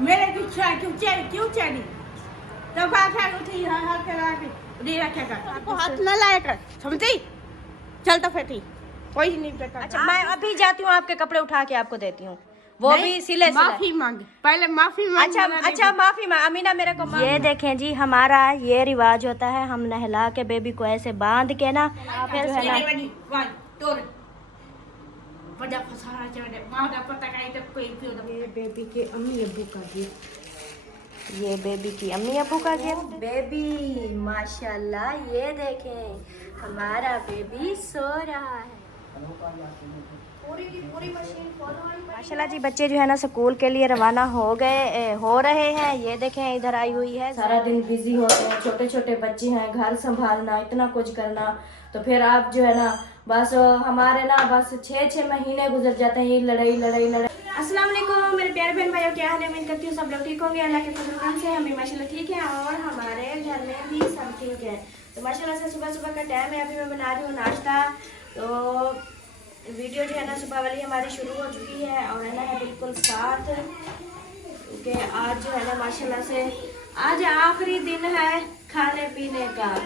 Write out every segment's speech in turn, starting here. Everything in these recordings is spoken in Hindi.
मेरे क्यों चैनी तब उठी हाथ फैला के दे रखेगा आपको हाथ न लाया कर समझी। चल तो फिर कोई नहीं बेटा। अच्छा मैं अभी जाती हूँ, आपके कपड़े उठा के आपको देती हूँ, वो भी सिले। माफी मांग, पहले माफी मांग। अच्छा माफी मांग अमीना, मेरे को ये देखें जी, हमारा ये रिवाज होता है, हम नहला के बेबी को ऐसे बांध के ना फिर है ना बड़ा फसारा चढ़े मां का पता का तो कोई क्यों। ये बेबी के अम्मी अब्बू का गिफ्ट, ये बेबी की अम्मी अब्बू का गिफ्ट। बेबी माशाल्लाह, ये देखें हमारा बेबी सो रहा है। पूरी मशीन माशाल्लाह जी। बच्चे जो है ना स्कूल के लिए रवाना हो रहे हैं। ये देखें इधर आई हुई है। सारा दिन बिजी होते हैं, छोटे छोटे बच्चे हैं, घर संभालना, इतना कुछ करना, तो फिर आप जो है ना बस हमारे ना बस 6 महीने गुजर जाते हैं ये लड़ाई। अस्सलाम वालेकुम मेरे प्यारे बहन भाइयों, क्या हाल है? उम्मीद करती हूँ सब लोग ठीक होंगे, अल्लाह के फजल से हम भी माशाल्लाह ठीक है और हमारे घर में भी सब ठीक है। तो माशाल्लाह से सुबह का टाइम है, अभी मैं बना रही हूँ नाश्ता। तो वीडियो जो है ना सुबह वाली हमारी शुरू हो चुकी है और है ना है बिल्कुल साथ, क्योंकि आज जो है ना माशाल्लाह से आज आखिरी दिन है खाने पीने का।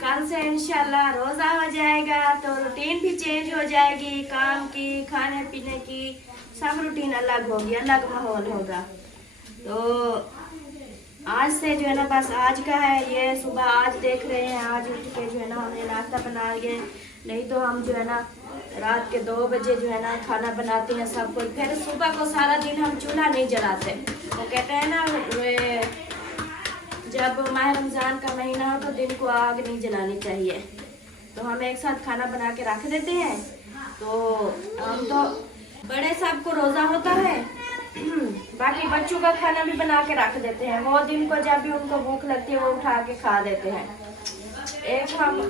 कल से इंशाल्लाह रोजा हो जाएगा तो रूटीन भी चेंज हो जाएगी, काम की, खाने पीने की, सब रूटीन अलग होगी, अलग माहौल होगा। तो आज से जो है ना बस आज का है ये, सुबह आज देख रहे हैं, आज उठ के जो है ना हमने नाश्ता बना लिए, नहीं तो हम जो है ना रात के 2 बजे जो है ना खाना बनाते हैं सब कुछ। फिर सुबह को सारा दिन हम चूल्हा नहीं जलाते, वो कहते हैं ना जब माह रमज़ान का महीना हो तो दिन को आग नहीं जलानी चाहिए, तो हम एक साथ खाना बना के रख देते हैं। तो हम तो बड़े साहब को रोज़ा होता है बाकी बच्चों का खाना भी बना के रख देते हैं, वो दिन को जब भी उनको भूख लगती है वो उठा के खा देते हैं। एक हम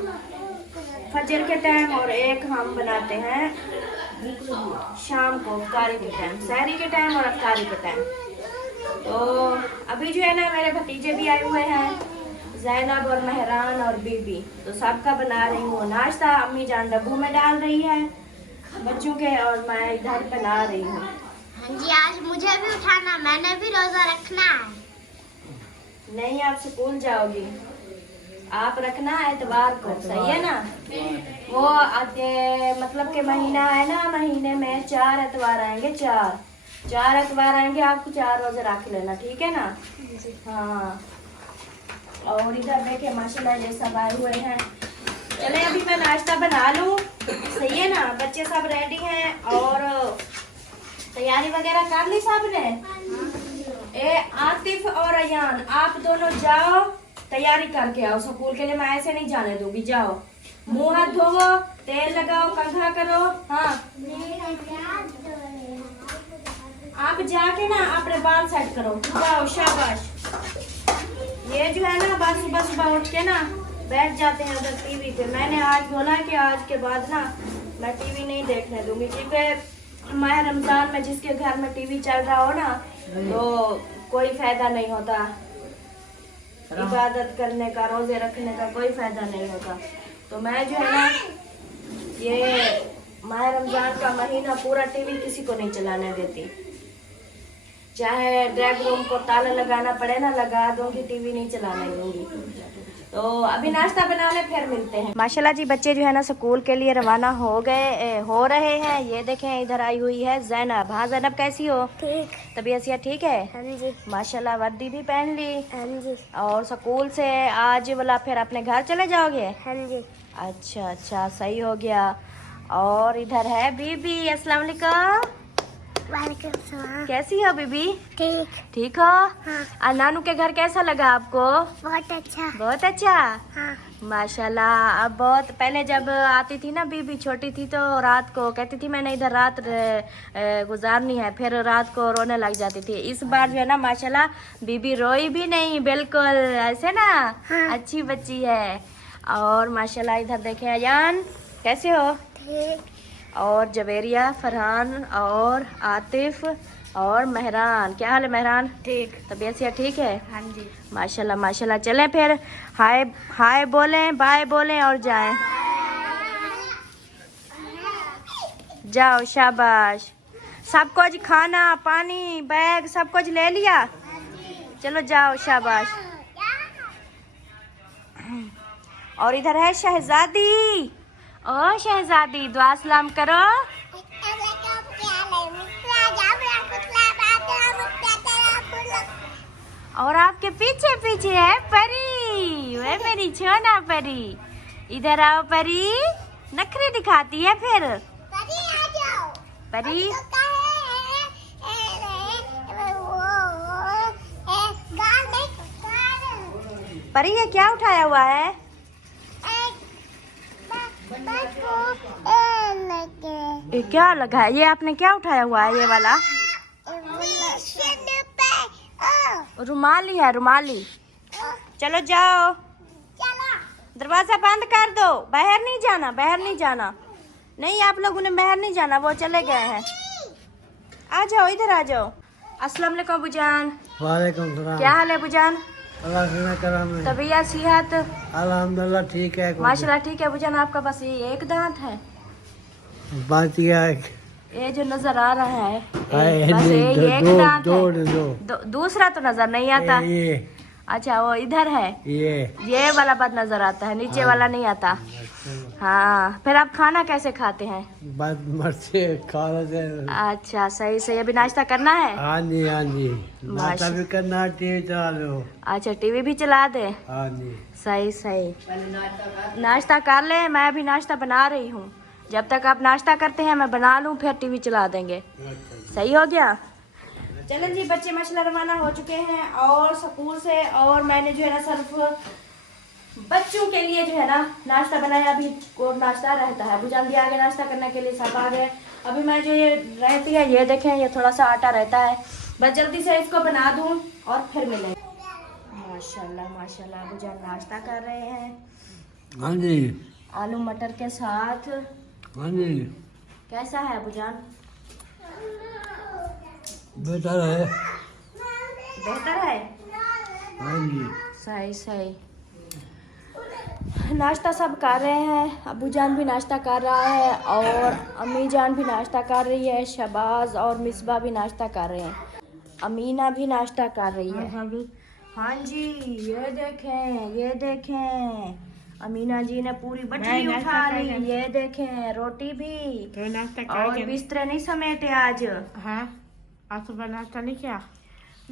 फजर के टाइम और एक हम बनाते हैं शाम को इफ्तारी के टाइम, सहरी के टाइम और इफ्तारी के टाइम। तो अभी जो है ना मेरे भतीजे भी आए हुए हैं, जैनब और मेहरान और बीबी, तो सबका बना रही हूँ नाश्ता। अम्मी जान डब्बू में डाल रही है बच्चों के और मैं इधर बना रही हूँ। हाँ जी, आज मुझे भी उठाना, मैंने भी रोजा रखना है। नहीं आप स्कूल जाओगी, आप रखना एतवार को, सही है ना? वो मतलब के महीना है ना, महीने में 4 एतवार आएंगे, 4 एतवार आएंगे, आपको 4 रोजे रख लेना, ठीक है ना? हाँ। और इधर देखे माशाल्लाह ये सब आए हुए हैं। चले अभी मैं नाश्ता बना लूँ, सही है ना? बच्चे सब रेडी हैं और तैयारी वगैरह कर ली सब ने? आतिफ और अयान आप दोनों जाओ तैयारी करके आओ स्कूल के लिए, मैं ऐसे नहीं जाने दूंगी। जाओ मुंह हाथ धोवो, तेल लगाओ, कंघा करो। हाँ आप जाके ना अपने बाल सेट करो, जाओ शाबाश। ये जो है ना बस सुबह उठ के ना बैठ जाते हैं उधर टीवी पे। मैंने आज बोला कि आज के बाद ना मैं टीवी नहीं देखने दूंगी, क्योंकि माह रमजान में जिसके घर में टीवी चल रहा हो ना तो कोई फायदा नहीं होता, इबादत करने का, रोजे रखने का कोई फायदा नहीं होता। तो मैं जो है ना ये माह रमजान का महीना पूरा टीवी किसी को नहीं चलाने देती, चाहे ड्राइंग रूम को ताला लगाना पड़े ना लगा दूंगी, टीवी नहीं चलाने दूंगी। तो अभी नाश्ता बना ले फिर मिलते हैं। माशाल्लाह जी बच्चे जो है ना स्कूल के लिए रवाना हो रहे हैं। ये देखें इधर आई हुई है जैनब। हाँ जैनब कैसी हो? ठीक। तबीयत सेहत ठीक है? हाँ जी। माशाल्लाह वर्दी भी पहन ली। हाँ जी। और स्कूल से आज वाला फिर अपने घर चले जाओगे? हाँ जी। अच्छा सही हो गया। और इधर है बीबी। अस्सलाम वालेकुम। वालेकुम सलाम। कैसी हो बीबी? ठीक हो? हाँ। नानू के घर कैसा लगा आपको? बहुत अच्छा। बहुत अच्छा। हाँ। माशाल्लाह। अब बहुत पहले जब आती थी ना बीबी, छोटी थी तो रात को कहती थी मैंने इधर रात गुजारनी है, फिर रात को रोने लग जाती थी। इस बार जो है ना माशाल्लाह बीबी रोई भी नहीं, बिल्कुल ऐसे ना। हाँ। अच्छी बच्ची है। और माशाल्लाह इधर देखे अयान कैसे हो? ठीक। और जवेरिया, फरहान और आतिफ और मेहरान। क्या हाल है मेहरान? ठीक। तबीयत से ठीक है? हाँ जी। माशाल्लाह। चलें फिर हाय बोलें, बाय बोलें और जाएं। जाओ शाबाश। सब कुछ खाना पानी बैग सब कुछ ले लिया? चलो जाओ, शाबाश। और इधर है शहजादी। ओ शहजादी, दुआ सलाम करो। और आपके पीछे पीछे है परी, वे मेरी छोना परी। इधर आओ परी, नखरे दिखाती है फिर। परी परी ये क्या उठाया हुआ है? ये क्या लगा है? ये आपने क्या उठाया हुआ है? ये वाला रुमाली है, रुमाली। चलो जाओ, दरवाजा बंद कर दो। बाहर नहीं जाना, बाहर नहीं जाना। नहीं, आप लोगों ने बाहर नहीं जाना, वो चले गए हैं। आ जाओ, इधर आ जाओ। अस्सलाम वालेकुम अबूजान। वालेकुम सलाम। क्या हाल है अबूजान? अल्लाह का करम है। तबीयत सेहत? अल्हम्दुलिल्लाह ठीक है। माशाल्लाह ठीक है अबूजान। आपका बस ये एक दांत है, बात क्या है? ये जो नजर आ रहा है हाय, बस ये एक दांत है। दो दूसरा तो नजर नहीं आता। ये अच्छा, वो इधर है, ये वाला बात नजर आता है, नीचे वाला नहीं आता। हाँ, फिर आप खाना कैसे खाते हैं? बात मर्जी खा लेते हैं। अच्छा, सही सही। अभी नाश्ता करना है? हाँ जी, हाँ जी, नाश्ता भी करना, टीवी चला लो। अच्छा, टीवी भी चला दे। हाँ जी, सही सही। नाश्ता कर ले, मैं अभी नाश्ता बना रही हूँ। जब तक आप नाश्ता करते हैं मैं बना लूँ, फिर टीवी चला देंगे। सही हो गया। चलें जी, बच्चे माशाल्लाह रवाना हो चुके हैं और स्कूल से। और मैंने जो है ना सिर्फ बच्चों के लिए जो है ना नाश्ता बनाया। अभी को नाश्ता रहता है, बुझान भी आ गए नाश्ता करने के लिए, सब आ गए। अभी मैं जो ये रहती है, ये देखें, ये थोड़ा सा आटा रहता है, बस जल्दी से इसको बना दूं और फिर मिलें। माशाल्लाह माशाल्लाह, बुझान नाश्ता कर रहे हैं। हाँ जी, आलू मटर के साथ। हाँ जी, कैसा है बुझान? बेहतर है। बेहतर है। हाँ जी, सही सही। नाश्ता सब कर रहे हैं। अबू जान भी नाश्ता कर रहा है और अम्मी जान भी नाश्ता कर रही है। शबाज और मिसबा भी नाश्ता कर रहे हैं। अमीना भी नाश्ता कर रही है। हाँ जी, ये देखें, ये देखें, अमीना जी ने पूरी बटली उठा ली। ये देखें, रोटी भी तो नाश्ता और बिस्तरे नहीं समेटे आज। हाँ, आज सुबह नाश्ता नहीं किया?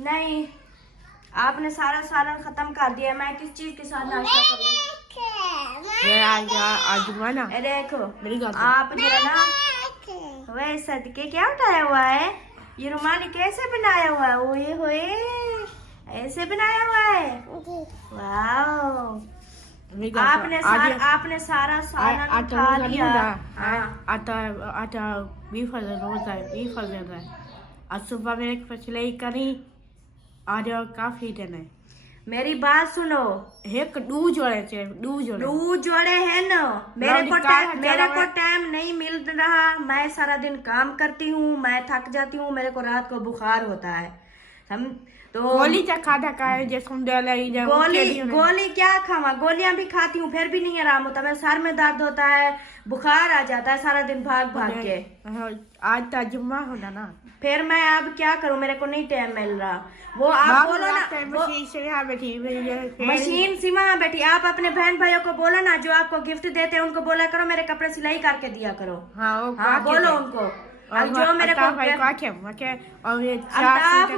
नहीं, आपने सारा सालन खत्म कर दिया। मैं किस चीज के साथ नाश्ता करूं? आज बना। देखो, मेरी बात आप जो है ना, वह सदके क्या उठाया हुआ है? ये रुमाली कैसे बनाया हुआ है? ओए होए, ऐसे बनाया हुआ है। वाह, आपने सारा सालन उठा लिया। आटा बीफल रोज है, बीफल देता है। आज सुबह में एक सिलाई करी, आज काफी दिन है। मेरी बात सुनो, एक दू जोड़े हैं ना। मेरे को टाइम नहीं मिल रहा। मैं सारा दिन काम करती हूँ, मैं थक जाती हूँ, मेरे को रात को बुखार होता है। हम तो गोली खाता गोली क्या खावा? गोलियां भी खाती हूँ, फिर भी नहीं आराम होता। मेरे सर में दर्द होता है, बुखार आ जाता है सारा दिन भाग भाग के। आज तो जुम्मा होना ना, फिर मैं अब क्या करूं? मेरे को नहीं टाइम मिल रहा। वो आप बोलो ना, मशीन सिमा बैठी। आप अपने बहन भाइयों को बोलो ना, जो आपको गिफ्ट देते हैं उनको बोला करो मेरे कपड़े सिलाई करके दिया करो। हाँ, बोलो उनको। और जो मेरे को अल्ताफ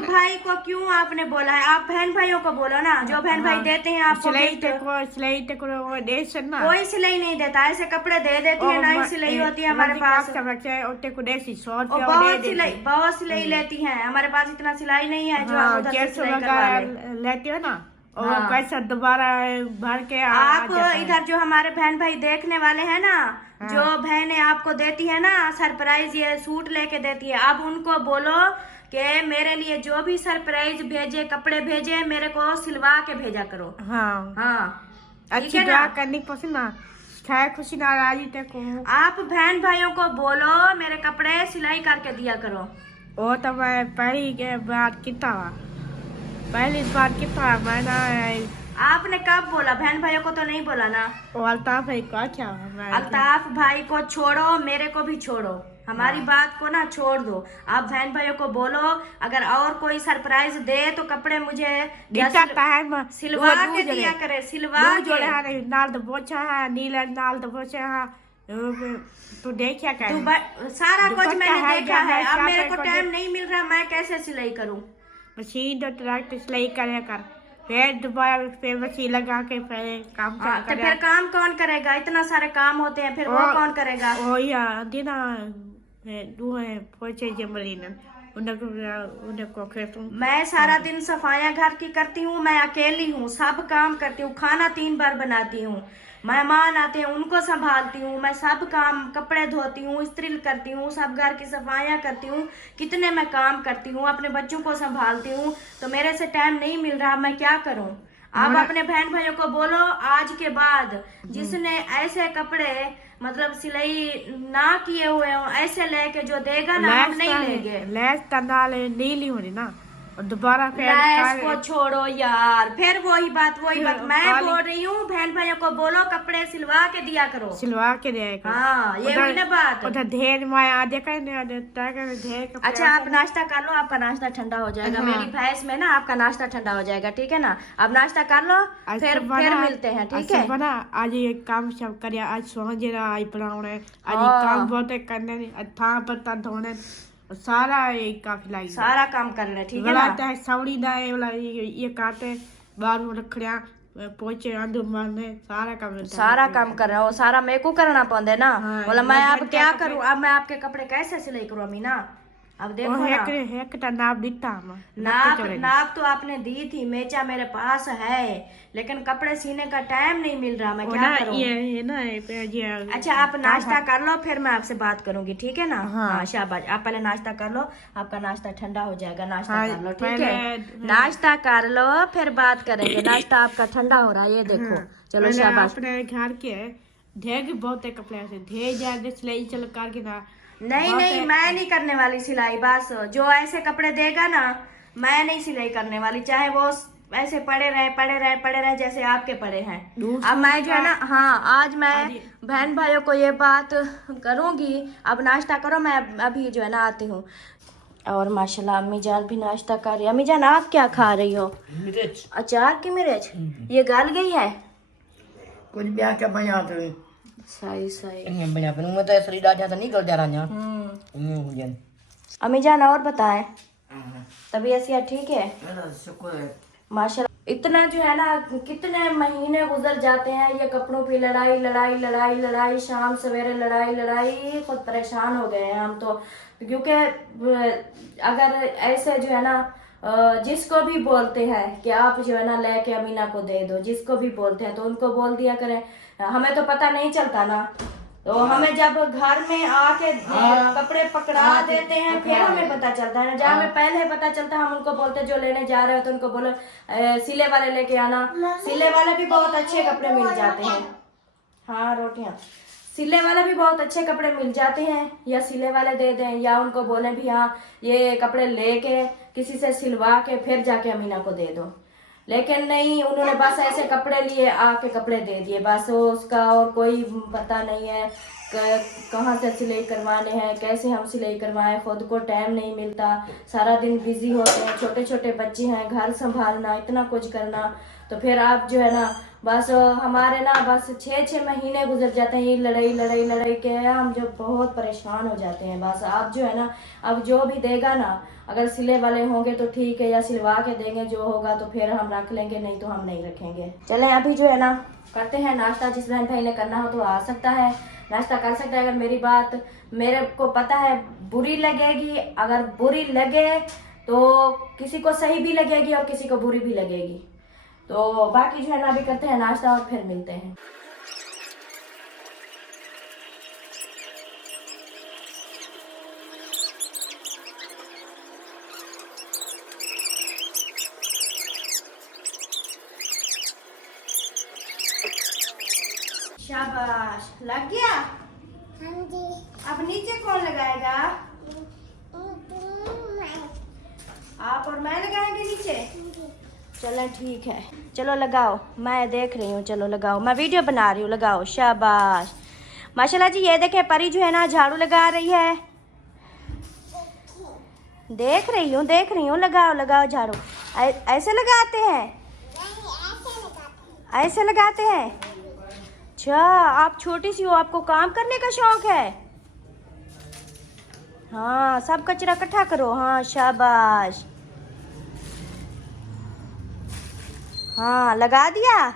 भाई को क्यों आपने बोला है? आप बहन भाइयों को बोलो ना, जो बहन भाई देते हैं आपको कोई सिलाई नहीं देता। ऐसे कपड़े दे देती है, नई सिलाई होती है हमारे पास। बहुत सिलाई लेती है, हमारे पास इतना सिलाई नहीं है जो आप उधर से सिलाई करवा लेती हो ना। और पैसा दोबारा भर के आप इधर जो हमारे बहन भाई देखने वाले हैं ना, जो बहनें आपको देती है ना सरप्राइज, ये सूट लेके देती है, आप उनको बोलो कि मेरे लिए जो भी सरप्राइज भेजे, कपड़े भेजे, मेरे को सिलवा के भेजा करो। हाँ हाँ, अच्छी दुआ करनी पसंद ना, खुशी नाराजी तक। आप बहन भाइयों को बोलो मेरे कपड़े सिलाई करके दिया करो। वो तो मैं पहली बार कितना मैंने। आपने कब बोला? बहन भाइयों को तो नहीं बोला ना। अल्ताफ भाई को क्या? अल्ताफ भाई को छोड़ो, मेरे को भी छोड़ो। हमारी बात को ना छोड़ दो। आप बहन भाइयों को बोलो अगर और कोई सरप्राइज दे तो कपड़े मुझे सिलवा के दिया करे, सिलवा के। नाल तो बोचा है नीला नाल तो बोचा है तू देखिया कर सारा कुछ मैंने देखा है। अब मेरे को टाइम नहीं मिल रहा, मैं कैसे सिलाई करूं? मशीन तो ट्रैक्टर सिलाई करे कर, फिर दोबारा फिर मशीन लगा के फिर काम तो फिर काम कौन करेगा? इतना सारे काम होते हैं, फिर वो कौन करेगा? ओ या दिना दो है पोचे जमरीन उनको खेतों। मैं सारा दिन सफाइयाँ घर की करती हूँ, मैं अकेली हूँ, सब काम करती हूँ, खाना 3 बार बनाती हूँ, मेहमान आते हैं उनको संभालती हूँ, मैं सब काम, कपड़े धोती हूँ, इस्त्री करती हूँ, सब घर की सफाइयाँ करती हूँ, कितने मैं काम करती हूँ, अपने बच्चों को संभालती हूँ, तो मेरे से टाइम नहीं मिल रहा, मैं क्या करूँ? आप अपने बहन भाइयों को बोलो आज के बाद जिसने ऐसे कपड़े मतलब सिलाई ना किए हुए हो ऐसे लेके जो देगा ना, हम नहीं लेंगे। लैस नीली होनी ना, और दोबारा लैस को छोड़ो यार, फिर वही बात मैं बोल रही हूँ बहन भाइयों को बोलो कपड़े सिलवा के दिया करो, सिलवा के दिया। हाँ ये हुई ना बात। ढेर माया ढेर। अच्छा आप नाश्ता कर लो, आपका नाश्ता ठंडा हो जाएगा। मेरी भैंस में ना आपका नाश्ता ठंडा हो जाएगा, ठीक है ना? आप नाश्ता कर लो, फिर मिलते हैं, ठीक है? बना आज ये काम सब कर, आज सोहन आज बनाने, आज काम बहुत करने, था पत्ता धोने, सारा काफी लाइक सारा काम कर ले, ठीक है ना? सवड़ी दाए वाला ये काटे बाहर में रखड़िया पोचे आंदू मारने, सारा काम कर रहा हूँ, सारा मेरे को करना पड़े ना। बोला मैं अब क्या करूँ? अब मैं आपके कपड़े कैसे सिलाई करूँ अमीना? अब देखो नाप तो आपने दी थी, मेचा मेरे पास है, लेकिन कपड़े सीने का टाइम नहीं मिल रहा, मैं क्या करूँ? अच्छा आप नाश्ता कर लो, फिर मैं आपसे बात करूंगी, ठीक है ना? हाँ शाबाश, आप पहले नाश्ता कर लो, आपका नाश्ता ठंडा हो जाएगा, नाश्ता कर लो, ठीक है? नाश्ता कर लो फिर बात करेंगे। नाश्ता आपका ठंडा हो रहा है, ये देखो। चलो शाबाश। अपने घर के ढेर बहुत कपड़े ढेर ज्यादा सिलाई चल करके ना। नहीं मैं नहीं करने वाली सिलाई, बस जो ऐसे कपड़े देगा ना मैं नहीं सिलाई करने वाली, चाहे वो ऐसे पड़े रहे जैसे आपके पड़े हैं। अब मैं जो है ना, हाँ आज मैं बहन भाइयों को ये बात करूंगी। अब नाश्ता करो, मैं अभी जो है ना आती हूँ। और माशाल्लाह अम्मी जान भी नाश्ता कर रही है। अम्मी जान आप क्या खा रही हो? मिर्च। अचार की मिर्च? ये गल गई है? कुछ ब्याह क्या बना तो सही बना पर मैं तो असली डाटा तो नहीं कर जा रहा हूं। अम्मी जान और बताएं, तबीयत सेहत ठीक है? शुक्र है माशाल्लाह। इतना जो है ना कितने महीने गुजर जाते हैं ये कपड़ों की लड़ाई, शाम सवेरे लड़ाई, खुद परेशान हो गए हैं हम तो। क्योंकि अगर ऐसे जो है ना जिसको भी बोलते हैं कि आप जो है ना लेके अमीना को दे दो, जिसको भी बोलते हैं तो उनको बोल दिया करें, हमें तो पता नहीं चलता ना। तो हमें जब घर में आके कपड़े पकड़ा देते हैं फिर हमें पता चलता है ना। जब हमें पहले पता चलता है हम उनको बोलते जो लेने जा रहे हो तो उनको बोलो सिले वाले लेके आना। सिले वाले भी बहुत अच्छे कपड़े मिल जाते हैं। हाँ रोटियां, सिले वाले भी बहुत अच्छे कपड़े मिल जाते हैं, या सिले वाले दे दें या उनको बोले भी हाँ ये कपड़े लेके किसी से सिलवा के फिर जाके अमीना को दे दो। लेकिन नहीं, उन्होंने बस ऐसे कपड़े लिए आके कपड़े दे दिए, बस उसका और कोई पता नहीं है कहाँ से सिलाई करवाने हैं, कैसे हम सिलाई करवाएं। खुद को टाइम नहीं मिलता, सारा दिन बिजी होते हैं, छोटे छोटे बच्चे हैं, घर संभालना, इतना कुछ करना। तो फिर आप जो है ना बस हमारे ना बस 6 महीने गुजर जाते हैं ये लड़ाई के, हम जो बहुत परेशान हो जाते हैं। बस आप जो है ना अब जो भी देगा ना, अगर सिले वाले होंगे तो ठीक है, या सिलवा के देंगे जो होगा तो फिर हम रख लेंगे, नहीं तो हम नहीं रखेंगे। चलें अभी जो है ना करते हैं नाश्ता। जिस बहन भाई ने करना हो तो आ सकता है, नाश्ता कर सकता है। अगर मेरी बात मेरे को पता है बुरी लगेगी, अगर बुरी लगे तो किसी को सही भी लगेगी और किसी को बुरी भी लगेगी। तो बाकी जो है ना अभी करते हैं नाश्ता और फिर मिलते हैं। शाबाश, लग गया? हाँ जी। अब नीचे कौन लगाएगा? आप और मैं लगाएंगे नीचे? चलो ठीक है, चलो लगाओ, मैं देख रही हूँ। चलो लगाओ, मैं वीडियो बना रही हूँ, लगाओ। शाबाश, माशाल्लाह जी। ये देखे परी जो है ना झाड़ू लगा रही है, देख रही हूँ। लगाओ लगाओ झाड़ू। ऐसे लगाते हैं? ऐसे लगाते हैं? अच्छा, आप छोटी सी हो, आपको काम करने का शौक है? हाँ, सब कचरा इकट्ठा करो। हाँ शाबाश। हाँ, लगा दिया।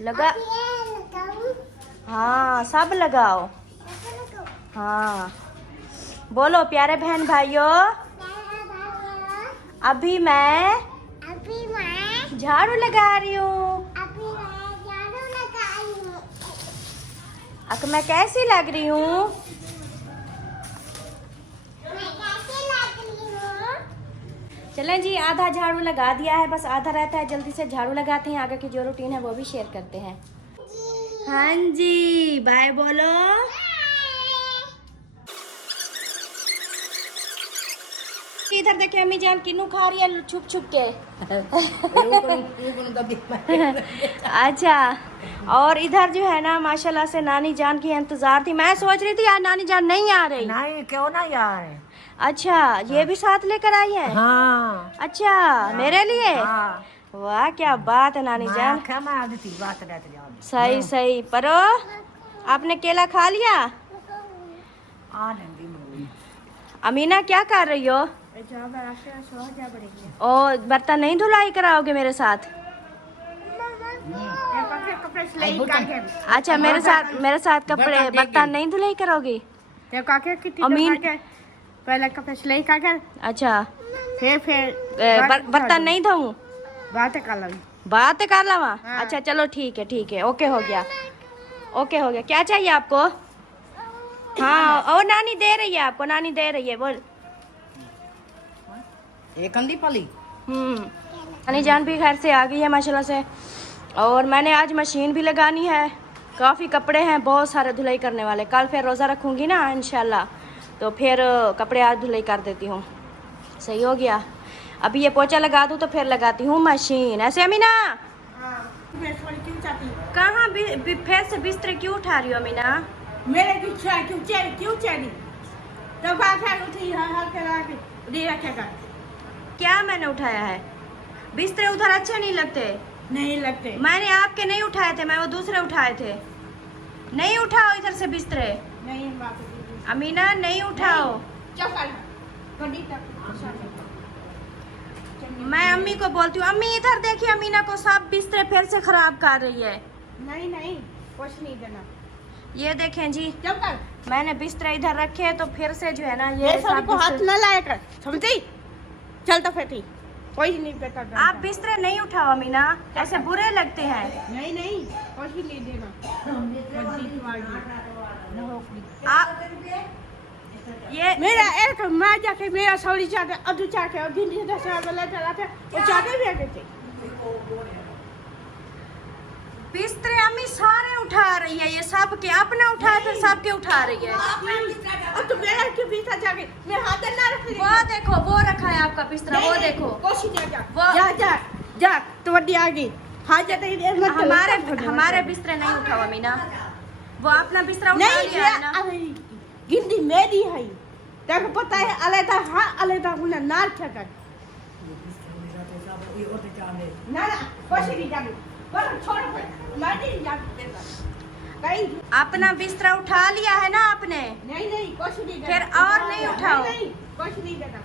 लगा। हाँ, सब लगाओ। हाँ, बोलो प्यारे बहन भाइयों, अभी मैं झाड़ू लगा रही हूँ। मैं कैसी लग रही हूँ? चलें जी, आधा झाड़ू लगा दिया है, बस आधा रहता है। जल्दी से झाड़ू लगाते हैं, आगे की जो रूटीन है वो भी शेयर करते हैं। हाँ जी, बाय बोलो। इधर देखिए अम्मी जान किन्नू खा रही है छुप छुप के। अच्छा, और इधर जो है ना माशाल्लाह से नानी जान की इंतजार थी। मैं सोच रही थी यार नानी जान नहीं आ रही। नहीं, क्यों ना यार। अच्छा, ये भी साथ लेकर आई है? हाँ। अच्छा, मेरे लिए? हाँ। वाह क्या बात है नानी जान। सही सही। परो, आपने केला खा लिया? अमीना क्या कर रही हो? ओ, बर्तन नहीं धुलाई कराओगे मेरे साथ? अच्छा, मेरे साथ कपड़े बर्तन नहीं धुलाई करोगी? अमीन पहले कपड़े सिलाई कर। अच्छा, फिर बर्तन नहीं धोऊं? बात कर लवा। अच्छा चलो ठीक है, ओके हो गया। क्या चाहिए आपको? हाँ, और नानी दे रही है आपको, नानी दे रही है। बोल। एक अंधी पली। नानी जान भी घर से आ गई है माशाल्लाह से, और मैंने आज मशीन भी लगानी है। काफ़ी कपड़े हैं, बहुत सारे धुलाई करने वाले। कल फिर रोज़ा रखूँगी ना इंशाल्लाह, तो फिर कपड़े आज धुलाई कर देती हूँ। सही हो गया। अभी ये पोछा लगा दूँ तो फिर लगाती हूँ मशीन। ऐसे अमीना? कहाँ फिर से बिस्तर क्यों उठा रही हो अमीना? मेरे क्यों चली क्या मैंने उठाया है? बिस्तर उधर अच्छे नहीं लगते। मैंने आपके नहीं उठाए थे, मैं वो दूसरे उठाए थे। नहीं उठाओ इधर से बिस्तर। नहीं अमीना, नहीं उठाओ। मैं अम्मी को बोलती हूँ, अम्मी इधर देखिए, अमीना को सब बिस्तर फिर से खराब कर रही है। नहीं, कुछ नहीं देना। ये देखें जी, मैंने बिस्तर इधर रखे तो फिर से जो है ना ये सब को हाथ न लाया कर, समझी? चल तो फिर कोई नहीं देता। आप बिस्तर नहीं उठाओ अमीना, ऐसे बुरे लगते हैं। नहीं, कुछ भी नहीं देना। आप ये मेरा एक माँ जाके मेरा सौरी चाहते अधू चाहते और गिनती 10 वाला चलाते वो चाहते भी आगे थे। बिस्तर अम्मी सारे उठा रही है, ये सब के अपना उठाए फिर सबके उठा रही है। अब तो मेरा के बिस्तर जाके मैं हाथ ना रख रही। वो देखो, वो रखा है आपका बिस्तर, वो देखो। कोशिश जा तो वड्डी आ गई। हां जाते देर मत। हमारे बिस्तर नहीं उठाओ अमीना, वो अपना बिस्तर उठा लिया है ना। गिनती मेरी है, तेरे पता है। अलग हां अलग उन्हें नार क्या कर ना कोशिश नहीं जाने पर छोड़ मैं नहीं जाती कहीं। अपना बिस्तर उठा लिया है ना आपने? नहीं कोशिश नहीं फिर और नहीं उठाओ। नहीं कुछ नहीं देना।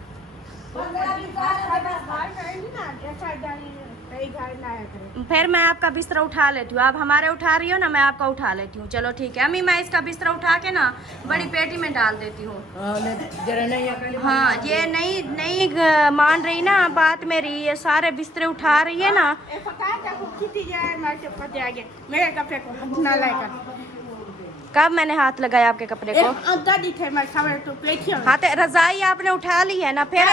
फिर मैं आपका बिस्तर उठा लेती हूँ। आप हमारे उठा रही हो ना, मैं आपका उठा लेती हूँ। चलो ठीक है अम्मी, मैं इसका बिस्तर उठा के ना बड़ी पेटी में डाल देती हूँ। हाँ, ये नहीं मान रही ना बात मेरी, ये सारे बिस्तर उठा रही है ना। मेरे कपड़े को ना लाएगा। कब मैंने हाथ लगाया आपके कपड़े को? हाथ रजाई आपने उठा ली है ना। फिर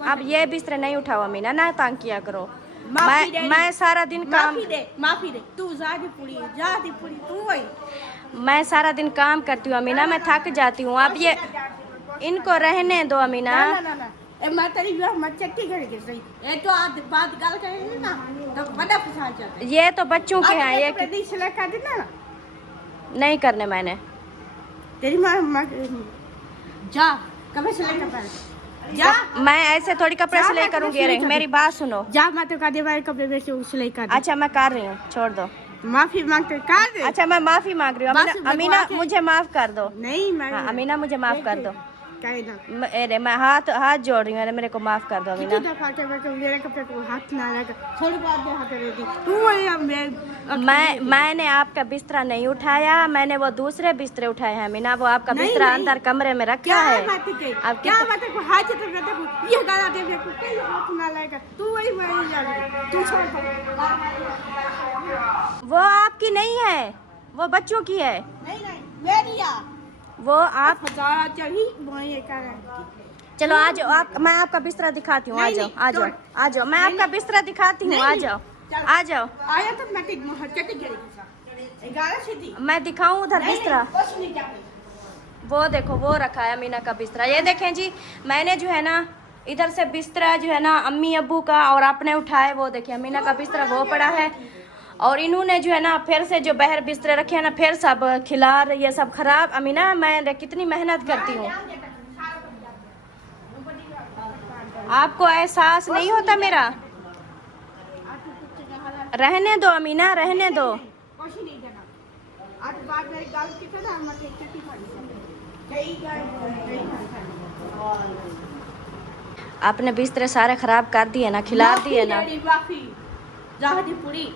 अब ये बिस्तर नहीं उठाओ अमीना, ना तंग किया करो। मैं सारा दिन काम माफी दे तू जादी पूरी तू वही। मैं सारा दिन काम करती हूँ अमीना, मैं थक जाती हूँ। अब ये इनको रहने दो अमीना। ना ए मैं तेरी जो मत चट्टी करके सही ए तो आज बात गाल करेंगे ना तो बड़ा फंसा जाता है। ये तो बच्चों के हैं, ये ये सिलाई कर देना ना। नहीं करने मैंने। तेरी माँ जा कपड़े सिलाई कर पहले जा। मैं ऐसे थोड़ी कपड़े जा, सिलाई मैं करूंगी। कपड़े अरे सिलाई मेरी बात सुनो। जा मैं तो कह दे मेरे कपड़े में से सिलाई कर दे। अच्छा मैं कर रही हूँ, छोड़ दो। माफी मांगते कर दे। अच्छा मैं माफी मांग रही हूँ। बस अमीना, अमीना भगवा के- मुझे माफ कर दो। नहीं मैं हाँ, अमीना मुझे माफ कर दो। कहे ना अरे मैं हाथ हाथ जोड़ रही हूँ। अरे मेरे को माफ कर दो कितनी अमीना। दफा के मेरे कपड़े को हाथ ना लगा थोड़ी बात दे हाथ रहती तू वही मैंने आपका बिस्तरा नहीं उठाया, मैंने वो दूसरे बिस्तरे उठाए हैं अमीना। वो आपका नहीं, बिस्तरा नहीं। अंदर कमरे में रखा क्या है। बात है अब क्या बात है को हाथ तो कहते को ये गाना दे को कहीं हाथ ना लगा तू वही जाने तू छोड़ वो आपकी नहीं है, वो बच्चों की है। नहीं मेरी या वो आप हजार चली वही कर चलो आ जाओ। आप मैं आपका बिस्तरा दिखाती हूँ। आ नहीं, जाओ नहीं, आ जाओ छोड़। आ जाओ। मैं आपका बिस्तरा दिखाती हूँ। नहीं, आ नहीं, जाओ चल। आ जाओ। आया तो मैं तेरी हरकत करेगी 11 सीधी मैं दिखाऊं उधर बिस्तरा। कुछ नहीं जाते वो देखो वो रखा है अमीना का बिस्तरा। ये देखें जी, मैंने जो है ना इधर से बिस्तरा जो है ना अम्मी अब्बू का और अपने उठाए। वो देखिए अमीना का बिस्तरा वो पड़ा है। और इन्होंने जो है ना फिर से जो बाहर बिस्तरे रखे हैं ना फिर सब खिलार ये सब खराब। अमीना मैं कितनी मेहनत करती हूँ, आपको एहसास नहीं होता मेरा? रहने दो अमीना, रहने दो। कुछ नहीं देना आज बात मेरी गाल की तो ना मत चट्टी पड़ी कई आपने बिस्तरे सारे खराब कर दिए ना, खिलार दिए ना। माफी जाहदी पूरी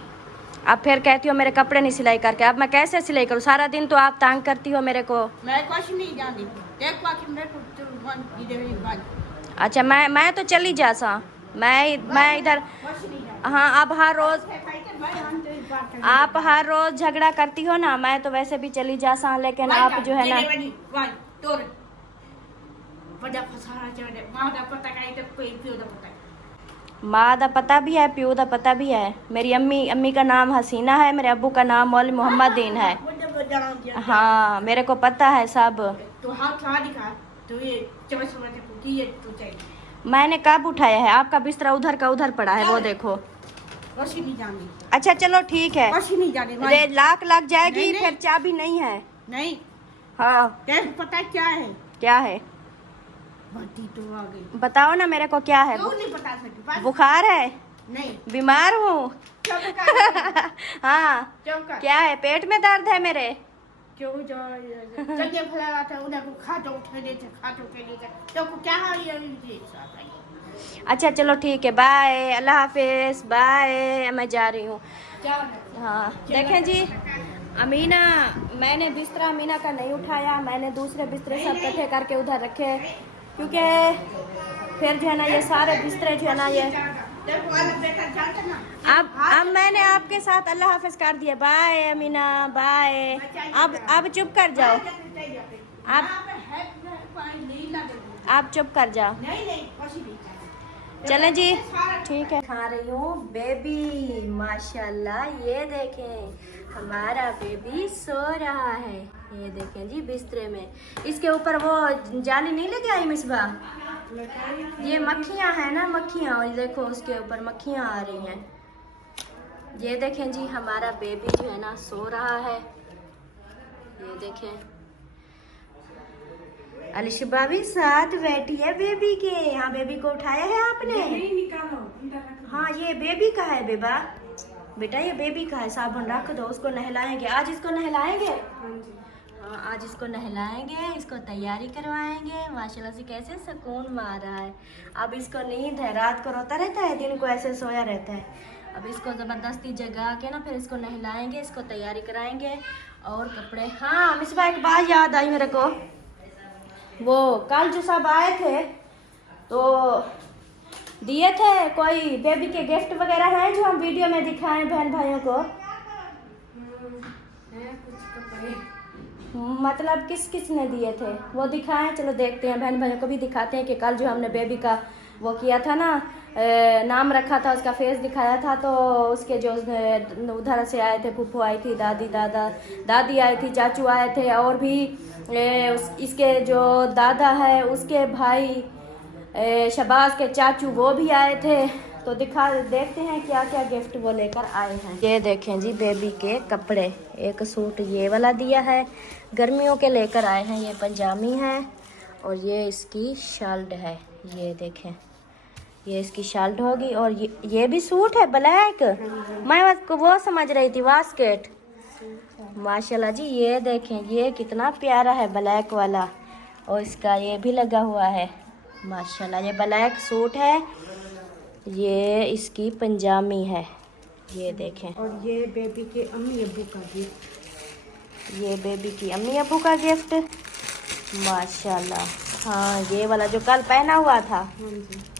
अब फिर कहती हो मेरे कपड़े नहीं सिलाई करके। अब मैं कैसे सिलाई करूँ? सारा दिन तो आप तंग करती हो मेरे को। मैं कुछ नहीं जानती देख बाकी मेरे को तो वन इधर ही बात अच्छा मैं तो चली जा सा। मैं इधर कुछ नहीं जानती हाँ। अब हर रोज मैं हम तो इस बात आप हर रोज झगड़ा करती हो ना, मैं तो वैसे भी चली जा सा। लेकिन आप जो है ना बड़ा फसाना चाहिए मां दा पता कहीं तो कोई पियो दा पता माँ दा पता भी है, प्यो दा पता भी है। मेरी अम्मी का नाम हसीना है, मेरे अब्बू का नाम मौलवी मोहम्मदीन है। हाँ मेरे को पता है सब। तो हाथ ला दिखा तो ये चमच समझ को की ये तो चाहिए मैंने कब उठाया है? आपका बिस्तरा उधर का उधर पड़ा है, वो देखो। कुछ नहीं जानती अच्छा चलो ठीक है। कुछ नहीं जाने अरे लाख लग जाएगी। नहीं, नहीं। फिर चाबी नहीं है। नहीं हाँ तेरे को पता क्या है क्या है? भर्ती तो आ गई बताओ ना मेरे को क्या है? क्यों नहीं बता सकती बस बुखार है? नहीं बीमार हूँ? चुप कर हाँ चुप कर क्या है? पेट में दर्द है मेरे? क्यों जो जगह फैला था उन्हें को खा दो उठे देते खा दो के लिए तो को क्या हाल है ये अच्छा चलो ठीक है, बाय, अल्लाह हाफिज, बाय। मैं जा रही हूँ। हाँ देखें जी अमीना, मैंने बिस्तरा अमीना का नहीं उठाया। मैंने दूसरे बिस्तरे सब इकट्ठे करके उधर रखे, क्योंकि फिर जो है ना ये सारे बिस्तरे जो है ना ये अब मैंने आपके साथ अल्लाह हाफिज कर दिया। Bye Amina, bye. अब चुप कर जाओ। आप चुप कर जाओ। चलें जी ठीक है। खा रही हूँ बेबी, माशाल्लाह। ये देखें हमारा बेबी सो रहा है। ये देखें जी बिस्तरे में। इसके ऊपर वो जाली नहीं लगी आई मिसबा? ये मक्खियाँ हैं ना, मक्खियाँ। और देखो उसके ऊपर मक्खियाँ आ रही हैं। ये देखें जी हमारा बेबी जो है ना सो रहा है। ये देखें अलिशबा भी साथ बैठी है बेबी के। यहाँ बेबी को उठाया है आपने? हाँ ये बेबी का है बेबा। बेटा ये बेबी का है, साबुन रख दो, उसको नहलाएंगे आज। इसको नहलाएंगे? हाँ आज इसको नहलाएंगे, इसको तैयारी करवाएंगे। माशाल्लाह से कैसे सुकून मार रहा है। अब इसको नींद है, रात को रोता रहता है, दिन को ऐसे सोया रहता है। अब इसको ज़बरदस्ती जगा के ना फिर इसको नहलाएंगे, इसको तैयारी कराएंगे और कपड़े। हाँ मिसबा एक बात याद आई मेरे को। वो कल जो सब आए थे तो दिए थे कोई बेबी के गिफ्ट वगैरह हैं जो हम वीडियो में दिखाएं बहन भाइयों को? मतलब किस किस ने दिए थे वो दिखाएं। चलो देखते हैं, बहन भाइयों को भी दिखाते हैं कि कल जो हमने बेबी का वो किया था ना, नाम रखा था, उसका फेस दिखाया था। तो उसके जो उधर से आए थे, फूफू आई थी, दादी आई थी, चाचू आए थे, और भी इसके जो दादा है उसके भाई, शबाज के चाचू वो भी आए थे, तो देखते हैं क्या क्या गिफ्ट वो लेकर आए हैं। ये देखें जी बेबी के कपड़े, एक सूट ये वाला दिया है, गर्मियों के लेकर आए हैं, ये पंजाबी है और ये इसकी शर्ट है। ये देखें ये इसकी शर्ट होगी और ये भी सूट है ब्लैक। मैं वो समझ रही थी वास्केट। माशाल्लाह जी ये देखें ये कितना प्यारा है ब्लैक वाला, और इसका ये भी लगा हुआ है माशाल्लाह। ये ब्लैक सूट है, ये इसकी पंजाबी है। ये देखें और ये बेबी के अम्मी अब्बू का गिफ्ट, ये बेबी की अम्मी अब्बू का गिफ्ट माशाल्लाह। हाँ ये वाला जो कल पहना हुआ था,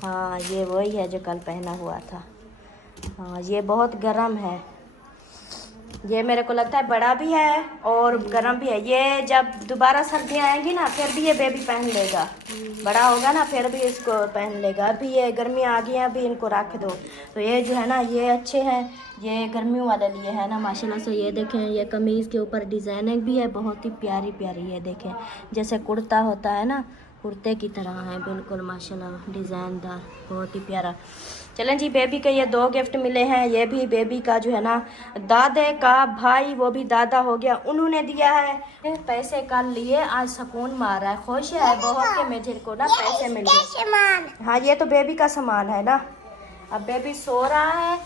हाँ ये वही है जो कल पहना हुआ था। हाँ ये बहुत गर्म है, ये मेरे को लगता है बड़ा भी है और गर्म भी है। ये जब दोबारा सर्दियाँ आएंगी ना फिर भी ये बेबी पहन लेगा, बड़ा होगा ना फिर भी इसको पहन लेगा। अभी ये गर्मियाँ आ गई हैं, अभी इनको रख दो। तो ये जो है ना ये अच्छे हैं, ये गर्मियों वाले लिए है ना माशाल्लाह से। ये देखें ये कमीज़ के ऊपर डिज़ाइनिंग भी है बहुत ही प्यारी प्यारी। ये देखें जैसे कुर्ता होता है ना, कुर्ते की तरह है बिल्कुल माशाल्लाह, डिज़ाइनदार बहुत ही प्यारा। चलें जी बेबी के ये 2 गिफ्ट मिले हैं। ये भी बेबी का जो है ना दादे का भाई, वो भी दादा हो गया, उन्होंने दिया है। पैसे कल लिए, आज सुकून मार रहा है, खुश है बहुत कि मुझे को ना पैसे मिल गए। हाँ ये तो बेबी का सामान है ना। अब बेबी सो रहा है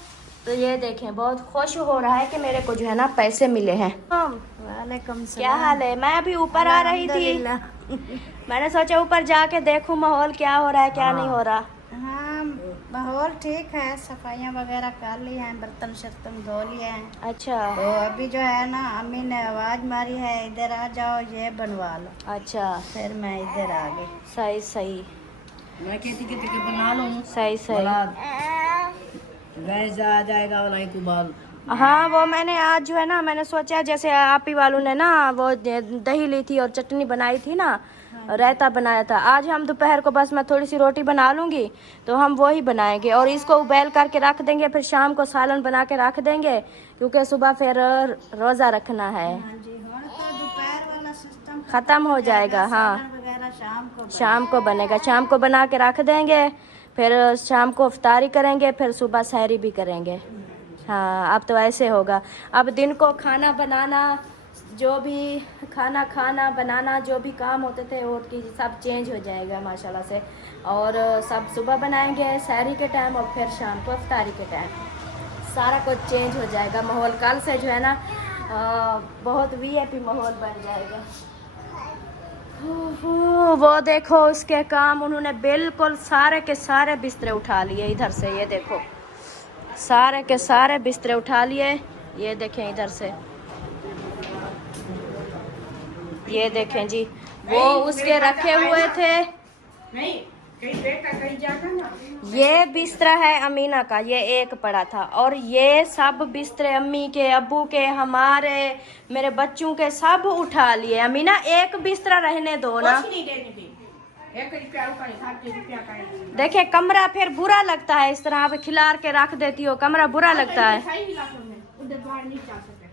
तो ये देखें बहुत खुश हो रहा है कि मेरे को जो है ना पैसे मिले हैं। वालेकुम सलाम। क्या हाल है? मैं अभी ऊपर आ रही थी, मैंने सोचा ऊपर जाके देखूं माहौल क्या हो रहा है क्या नहीं हो रहा। हाँ माहौल ठीक है, सफाइयाँ वगैरह कर ली हैं, बर्तन शर्तन धो लिए हैं। अच्छा तो अभी जो है ना अम्मी ने आवाज़ मारी है इधर आ जाओ ये बनवा लो, अच्छा फिर मैं इधर आ गई। सही सही मैं कहती कि बना लो, सही सही। गैस आ जाएगा वाला एक उबाल। हाँ वो मैंने आज जो है ना मैंने सोचा जैसे आप ही वालों ने ना वो दही ली थी और चटनी बनाई थी ना, रायता बनाया था। आज हम दोपहर को बस मैं थोड़ी सी रोटी बना लूँगी तो हम वही बनाएंगे और इसको उबाल करके रख देंगे, फिर शाम को सालन बना के रख देंगे क्योंकि सुबह फिर रोज़ा रखना है। दोपहर वाला सिस्टम ख़त्म हो जाएगा। हाँ वगैरह शाम को बनेगा, शाम को बना के रख देंगे, फिर शाम को इफ्तारी करेंगे, फिर सुबह सहरी भी करेंगे। हाँ अब तो ऐसे होगा। अब दिन को खाना बनाना, जो भी खाना बनाना, जो भी काम होते थे वो की सब चेंज हो जाएगा माशाल्लाह से। और सब सुबह बनाएंगे सहरी के टाइम और फिर शाम को इफ्तारी के टाइम, सारा कुछ चेंज हो जाएगा। माहौल कल से जो है ना बहुत वीआईपी माहौल बन जाएगा। वो देखो उसके काम, उन्होंने बिल्कुल सारे के सारे बिस्तरे उठा लिए इधर से। ये देखो सारे के सारे बिस्तरे उठा लिए। ये देखें इधर से, ये देखें जी वो उसके रखे हुए थे। नहीं कहीं बेटा कहीं जाकर ना, ये बिस्तरा है अमीना का, ये एक पड़ा था, और ये सब बिस्तरे अम्मी के, अब्बू के, हमारे, मेरे बच्चों के सब उठा लिए। अमीना एक बिस्तरा रहने दो ना। कुछ नहीं देने दी, 1 रुपया ऊपर 7 रुपया का है। देखे कमरा फिर बुरा लगता है, इस तरह आप खिलार के रख देती हो, कमरा बुरा लगता है। सही इलाकों में उधर बाहर नहीं जा सकते,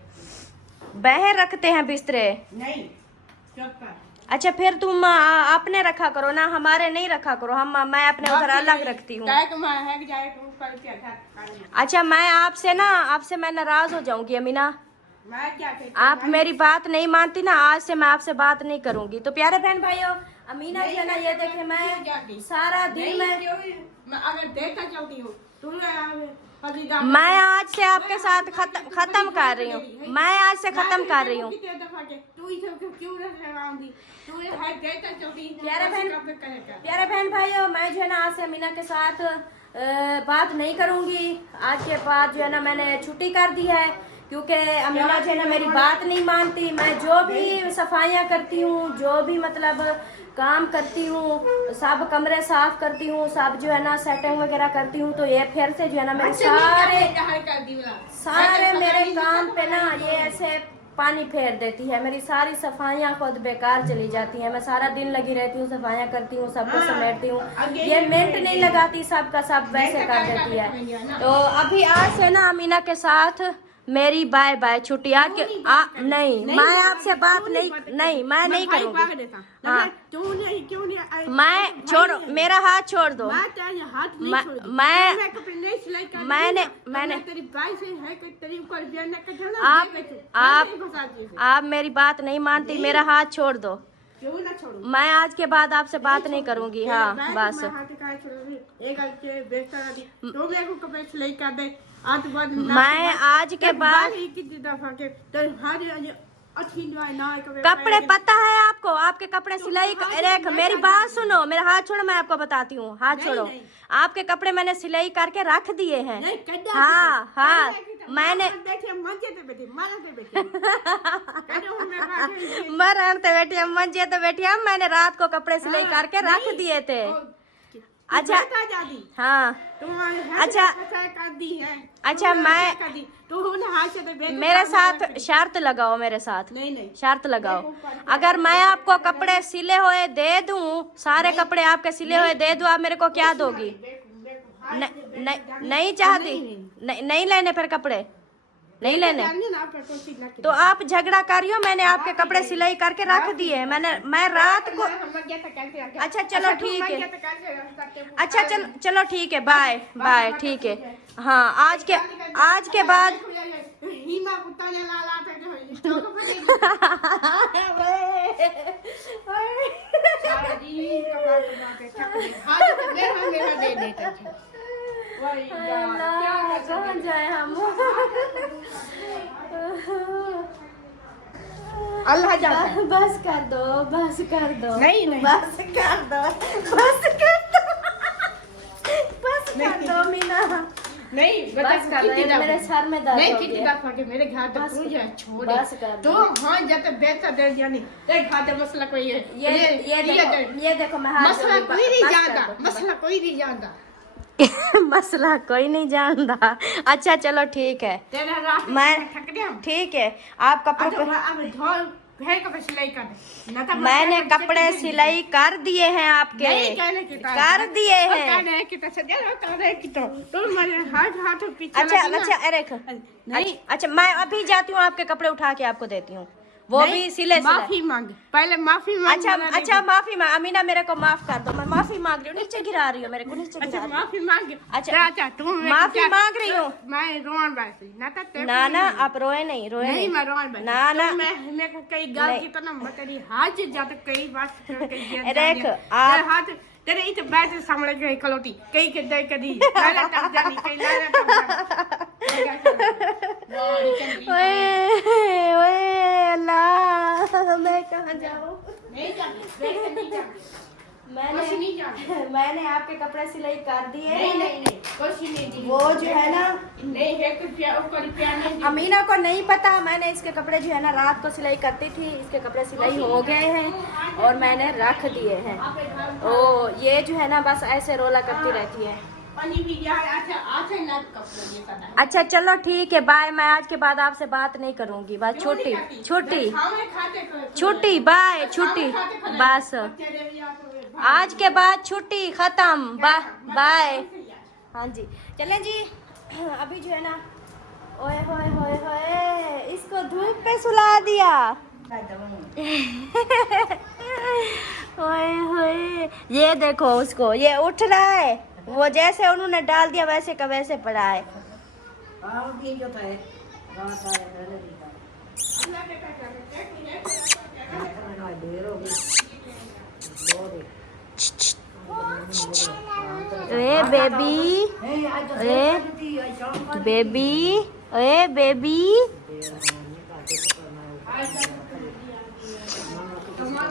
बाहर रखते हैं बिस्तरे। नहीं चुप कर। अच्छा फिर तुम अपने रखा करो ना, हमारे नहीं रखा करो। मैं अपने उधर अलग रखती हूँ। अच्छा मैं आपसे मैं नाराज हो जाऊंगी अमीना, आप मेरी बात नहीं मानती ना, आज से मैं आपसे बात नहीं करूंगी। तो प्यारे बहन भाइयों अमीना जो है ना, ये देखे मैं सारा दिन में अगर देखता चलती हूँ मैं आज से आपके साथ खत्म कर रही हूँ, मैं आज से खत्म कर रही हूँ। प्यारे बहन भाइयों मैं जो है ना आज से अमीना के साथ बात नहीं करूंगी। आज के बाद जो है ना मैंने छुट्टी कर दी है, क्योंकि अमीना जो है ना मेरी बात नहीं मानती। मैं जो भी सफाइयाँ करती हूँ, जो भी मतलब काम करती हूँ, सब कमरे साफ करती हूँ, सब जो है ना सेटिंग वगैरह करती हूँ, तो ये फिर से जो है ना मेरे सारे मेरे काम पे ना ये ऐसे पानी फेर देती है। मेरी सारी सफाइयाँ खुद बेकार चली जाती हैं। मैं सारा दिन लगी रहती हूँ, सफाइयाँ करती हूँ, सबको समेटती हूँ, ये मिनट नहीं लगाती, सबका सब वैसे कर देती है। तो अभी आज से ना अमीना के साथ मेरी बाय बाय छुट्टी आज के नहीं मैं आपसे बात नहीं मैं नहीं करूँगी। हाँ मैं छोड़ो, मेरा हाथ छोड़ दो। मैंने आप मेरी बात नहीं मानती, मेरा हाथ छोड़ दो। मैं आज के बाद आपसे बात नहीं करूँगी। हाँ बस मैं आज के बाद कपड़े, पता है आपको, आपके कपड़े सिलाई रेख, मेरी बात सुनो, मेरा हाथ छोड़ो, मैं आपको बताती हूँ, हाथ छोड़ो। आपके कपड़े मैंने सिलाई करके रख दिए हैं। हाँ हाँ मैंने मरते बैठी मंजे तो बैठी, मैंने रात को कपड़े सिलाई करके रख दिए थे। अच्छा हाँ अच्छा मैं मेरे साथ शर्त लगाओ, मेरे साथ शर्त लगाओ। अगर मैं आपको कपड़े सिले हुए दे दूं, सारे कपड़े आपके सिले हुए दे दूं, आप मेरे को क्या दोगी? नहीं चाहती? नहीं लेने फिर कपड़े नहीं लेने तो आप झगड़ा करियो। मैंने आपके कपड़े सिलाई करके रख दिए हैं। मैं रात को अच्छा चलो ठीक है, अच्छा चलो ठीक है, बाय बाय ठीक है। हाँ आज के बाद कहाँ जाए हम? अल्लाह जाता। बस कर दो, बस कर दो, नहीं बस कर दो, बस कर दो, बस कर दो मीना, नहीं बस कर दो, मेरे सर में दर्द नहीं हो कितनी गया। दफा के मेरे घर तक तू जा छोड़ बस कर तो दो। हाँ जाते बेहतर दे जानी तेरे खाते मसला कोई है ये देखो मैं हाथ मसला जोड़ी, कोई नहीं बस कर जानता, दो, मसला कोई नहीं जानता। मसला कोई नहीं जानता। अच्छा चलो ठीक है, तेरा रात मैं थक गया। ठीक है, आप कपड़ों पे अब धोल फिर कपड़े सिलाई कर दे ना तो मैंने कपड़े सिलाई कर दिए हैं आपके, नहीं कहने की कर दिए हैं। कहने की तो सजा कहने की तो तुम मेरे हाथ पीछे अच्छा लगी ना। अच्छा अरे नहीं अच्छा मैं अभी जाती हूँ, आपके कपड़े उठा के आपको देती हूँ, वो भी सिले माफी मांग, पहले माफी मांग। अच्छा माफी मांग, अमीना मेरे को माफ कर दो, मैं माफी मांग रही हूँ, नीचे गिरा रही हो मेरे को, नीचे गिरा रही हो। माफी मांग। अच्छा तुम माफी मांग रही हूँ। मैं रोन बैठी ना तो ना आप रोए नहीं, रोए नहीं मैं रोन बैठी ना मैं कई गाल की तरह मैं तेरी हाथ जाते कई बार देख आप हाथ तेरे इत बैठ सामने गई कलोटी कई के दे कदी लाला टप जानी कई लाला टप ओए अल्लाह मैं कहाँ जाऊँ? नहीं जाती मैंने आपके कपड़े सिलाई कर दिए हैं। नहीं कुछ नहीं वो जो है ना नहीं है कुछ रुपया नहीं। अमीना को नहीं पता, मैंने इसके कपड़े जो है ना रात को सिलाई करती थी, इसके कपड़े सिलाई हो गए हैं और मैंने रख दिए हैं। ओ ये जो है ना बस ऐसे रोला करती रहती है। अच्छा चलो ठीक है, बाय। मैं आज के बाद आपसे बात नहीं करूंगी, बस छुट्टी छुट्टी छुट्टी, बाय छुट्टी, बस आज के बाद छुट्टी खत्म, बाय। हाँ जी चलें जी। अभी जो है ना ओए होए होए होए इसको धूप पे सुला दिया। ओए होए ये देखो उसको, ये उठ रहा है, वो जैसे उन्होंने डाल दिया वैसे का वैसे पड़ा है। ए बेबी, ए बेबी, ए बेबी,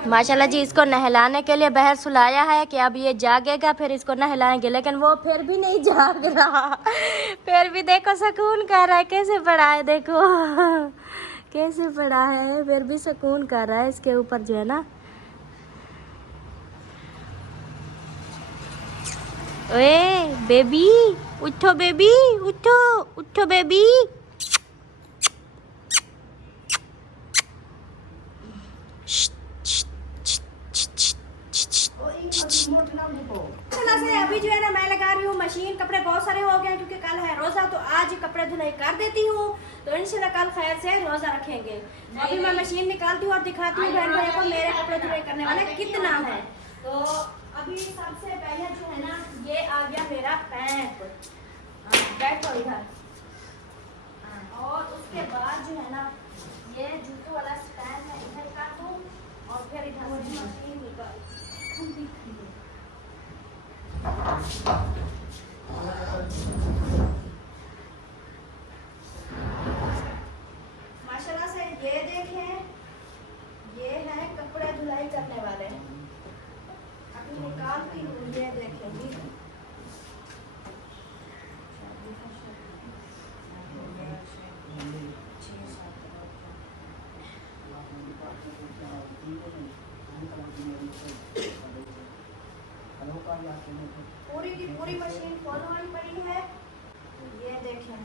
माशाल्लाह जी। इसको नहलाने के लिए बाहर सुलाया है कि अब ये जागेगा फिर इसको नहलाएंगे, लेकिन वो फिर भी नहीं जाग रहा। फिर भी देखो सुकून कर रहा है, कैसे पड़ा है, देखो कैसे पड़ा है, फिर भी सुकून कर रहा है इसके ऊपर जो है ना। ओए बेबी उठो, बेबी उठो, उठो बेबी। से अभी जो है ना मैं लगा रही हूँ मशीन, कपड़े बहुत सारे हो गए क्योंकि कल है रोजा, तो आज ही कपड़े धुलाई कर देती हूँ। तो इंशाल्लाह कल खैर से रोजा रखेंगे। अभी मैं मशीन निकालती हूँ और दिखाती हूँ बहन भाई को मेरे कपड़े धुलाई करने वाले कितना है। तो अभी सबसे पहले जो है ना ये आ गया मेरा पैंट। बैठो इधर। और उसके बाद जो है ना ये जूतों वाला स्टैंड है, इधर का दूँ और फिर इधर से मशीन निकाल। माशाल्लाह से ये देखें, ये है कपड़े धुलाई करने वाले। अभी निकालती हूँ, ये देखेंगी। पूरी की पूरी मशीन फुल हुई पड़ी है, ये देखें।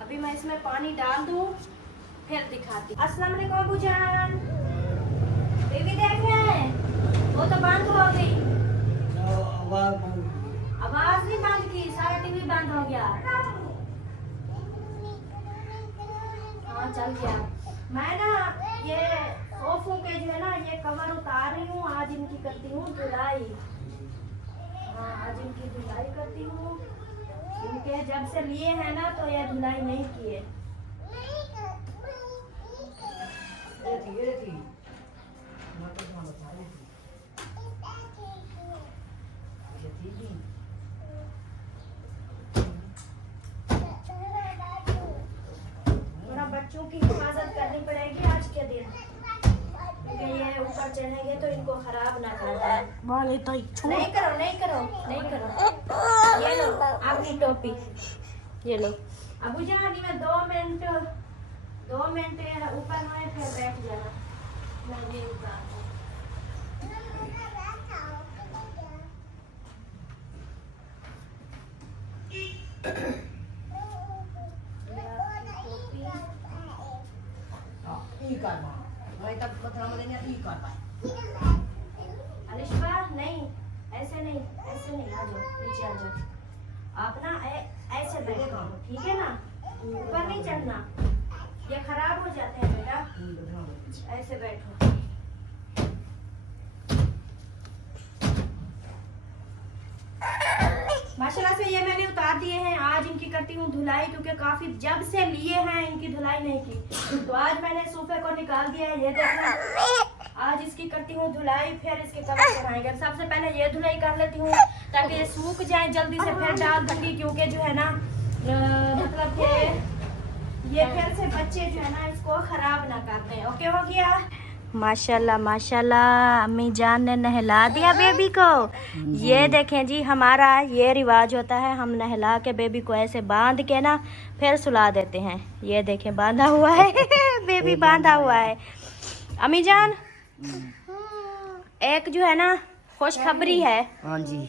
अभी मैं इसमें पानी डाल दूं फिर दिखाती। अस्सलाम वालेकुम अबू जान, टीवी देख रहे हैं? वो तो बंद हो गई। आवाज नहीं बंद की, सारा टीवी बंद हो गया। हाँ चल गया। मैं ना ये सोफों के जो है ना ये कवर उतार रही हूँ, आज इनकी करती हूँ धुलाई। हाँ आज इनकी धुलाई करती हूँ, इनके जब से लिए हैं ना तो ये धुलाई नहीं किए। थोड़ा बच्चों की हिफाजत करनी पड़ेगी आज के दिन, क्योंकि ये ऊपर चढ़ेंगे तो इनको खराब ना कर जाए। नहीं करो नहीं करो नहीं करो। ये लो आपकी टोपी, ये लो। अबू जान में 2 मिनट ऊपर आए फिर बैठ जाना। मैं ये उतार दूं। अलिशा नहीं, ऐसे नहीं, ऐसे नहीं, आ जाओ नीचे आ जाओ। आप ना ऐसे बैठो, ठीक है ना, ऊपर नहीं चढ़ना, ये खराब हो जाते हैं बेटा। ऐसे बैठो। माशाल्लाह से ये मैंने उतार दिए हैं। आज इनकी करती हूँ धुलाई, क्योंकि काफी जब से लिए हैं इनकी धुलाई नहीं की, तो आज मैंने सोफे को निकाल दिया है। ये देखो आज इसकी करती हूँ धुलाई, फिर इसके कवर चढ़ाएंगे। सबसे पहले ये धुलाई कर लेती हूँ ताकि ये सूख जाए जल्दी से, फिर डाल दूंगी, क्योंकि जो है ना मतलब कि ये फिर से बच्चे जो है ना इसको खराब ना करते हैं। ओके हो गया। माशाल्लाह माशाल्लाह अम्मी जान ने नहला दिया बेबी को। ये देखें जी, हमारा ये रिवाज होता है, हम नहला के बेबी को ऐसे बांध के ना फिर सुला देते हैं। ये देखें बांधा हुआ है बेबी बांधा हुआ है। अम्मी जान एक जो है ना खुशखबरी है। हाँ जी,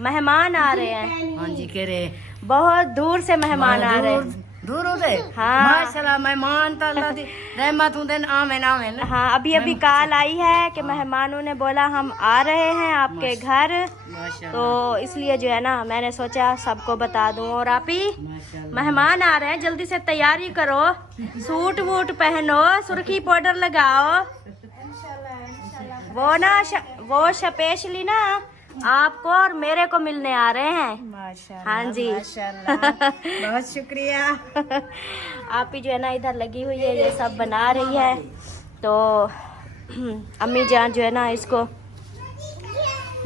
मेहमान आ रहे हैं। हाँ जी, कह रहे बहुत दूर से मेहमान आ रहे हैं। दूर होते। हाँ माशाल्लाह मेहमान तो अल्लाह दी रहमत होंदे। आमीन आमीन। हाँ अभी कॉल आई है कि मेहमानों ने बोला हम आ रहे हैं आपके घर, तो इसलिए जो है ना मैंने सोचा सबको बता दूं। और आप ही मेहमान आ रहे हैं, जल्दी से तैयारी करो, सूट वूट पहनो, सुर्खी पाउडर लगाओ। वो ना वो स्पेशली ना आपको और मेरे को मिलने आ रहे हैं। माशाल्लाह, हाँ जी माशाल्लाह, बहुत शुक्रिया। आप ही जो है ना इधर लगी हुई है, ये सब बना रही है। तो अम्मी जान जो है ना इसको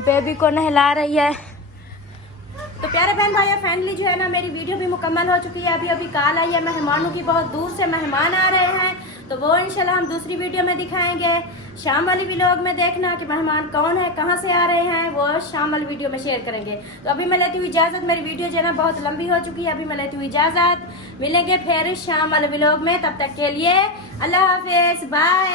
बेबी को नहला रही है। तो प्यारे बहन भाई फैमिली जो है ना मेरी वीडियो भी मुकम्मल हो चुकी है। अभी कॉल आई है मेहमानों की, बहुत दूर से मेहमान आ रहे हैं, तो वो इंशाल्लाह हम दूसरी वीडियो में दिखाएंगे। शाम वाली व्लॉग में देखना कि मेहमान कौन है, कहाँ से आ रहे हैं, वो शाम वाली वीडियो में शेयर करेंगे। तो अभी मैं लेती हूँ इजाज़त, मेरी वीडियो जो है ना बहुत लंबी हो चुकी है। अभी मैं लेती हूँ इजाज़त, मिलेंगे फिर शाम वाले व्लॉग में। तब तक के लिए अल्लाह हाफिज़, बाय।